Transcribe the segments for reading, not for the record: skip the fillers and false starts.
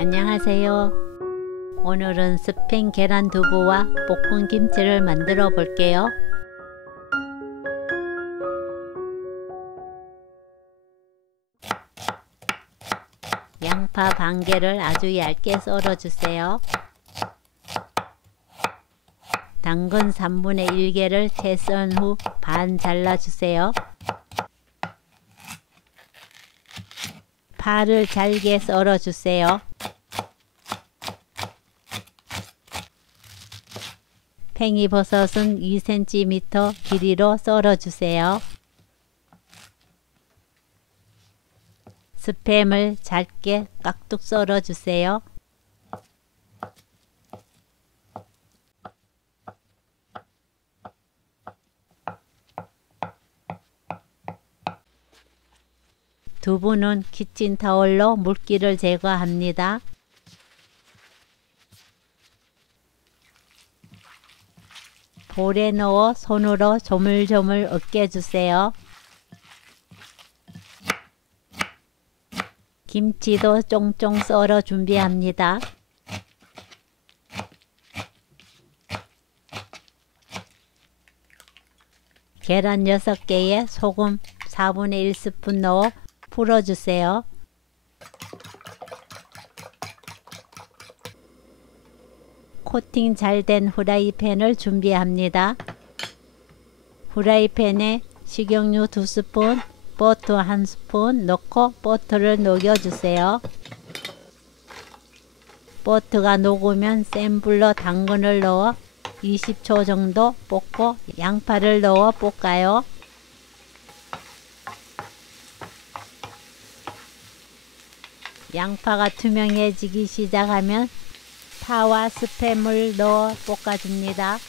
안녕하세요. 오늘은 스팸 계란 두부와 볶은 김치를 만들어 볼게요. 양파 반 개를 아주 얇게 썰어 주세요. 당근 3분의 1개를 채 썬 후 반 잘라 주세요. 파를 잘게 썰어 주세요. 팽이버섯은 2cm 길이로 썰어 주세요. 스팸을 잘게 깍둑 썰어 주세요. 두부는 키친타올로 물기를 제거합니다. 볼에 넣어 손으로 조물조물 으깨주세요. 김치도 쫑쫑 썰어 준비합니다. 계란 6개에 소금 4분의 1스푼 넣어 풀어주세요. 코팅 잘 된 후라이팬을 준비합니다. 후라이팬에 식용유 2스푼, 버터 1스푼 넣고 버터를 녹여주세요. 버터가 녹으면 센 불로 당근을 넣어 20초 정도 볶고 양파를 넣어 볶아요. 양파가 투명해지기 시작하면 파와 스팸을 넣어 볶아줍니다.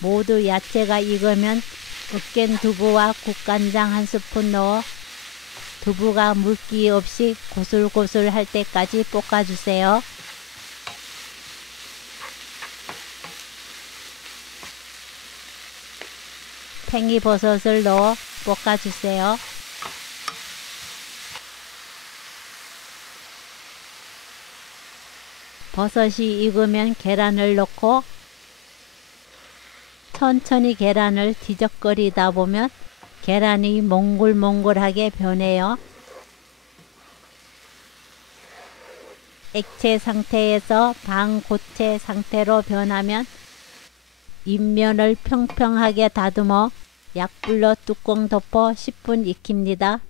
모두 야채가 익으면 으깬 두부와 국간장 1스푼 넣어 두부가 물기 없이 고슬고슬 할 때까지 볶아주세요. 팽이버섯을 넣어 볶아주세요. 버섯이 익으면 계란을 넣고 천천히 계란을 뒤적거리다 보면 계란이 몽글몽글하게 변해요. 액체 상태에서 반고체 상태로 변하면 윗면을 평평하게 다듬어 약불로 뚜껑 덮어 10분 익힙니다.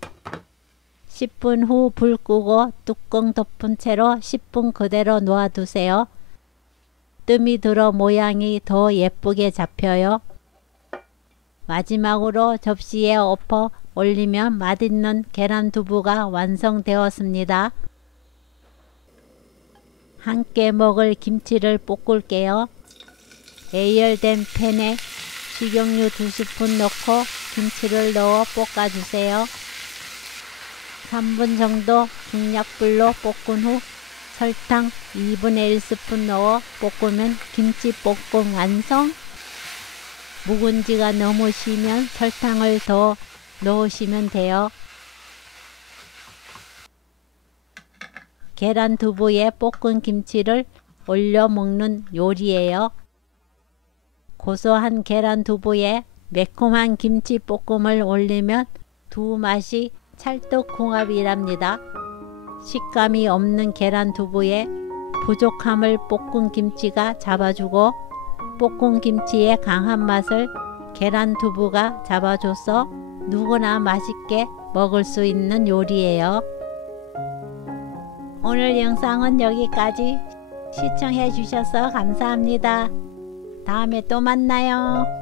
10분 후 불 끄고 뚜껑 덮은 채로 10분 그대로 놓아두세요. 뜸이 들어 모양이 더 예쁘게 잡혀요. 마지막으로 접시에 엎어 올리면 맛있는 계란 두부가 완성되었습니다. 함께 먹을 김치를 볶을게요. 예열된 팬에 식용유 2스푼 넣고 김치를 넣어 볶아주세요. 3분 정도 중약불로 볶은 후 설탕 2분의 1스푼 넣어 볶으면 김치볶음 완성! 묵은지가 너무 시면 설탕을 더 넣으시면 돼요. 계란 두부에 볶은 김치를 올려 먹는 요리예요. 고소한 계란 두부에 매콤한 김치볶음을 올리면 두 맛이 찰떡궁합이랍니다. 식감이 없는 계란 두부에 부족함을 볶은 김치가 잡아주고 볶은 김치의 강한 맛을 계란 두부가 잡아줘서 누구나 맛있게 먹을 수 있는 요리예요. 오늘 영상은 여기까지. 시청해 주셔서 감사합니다. 다음에 또 만나요.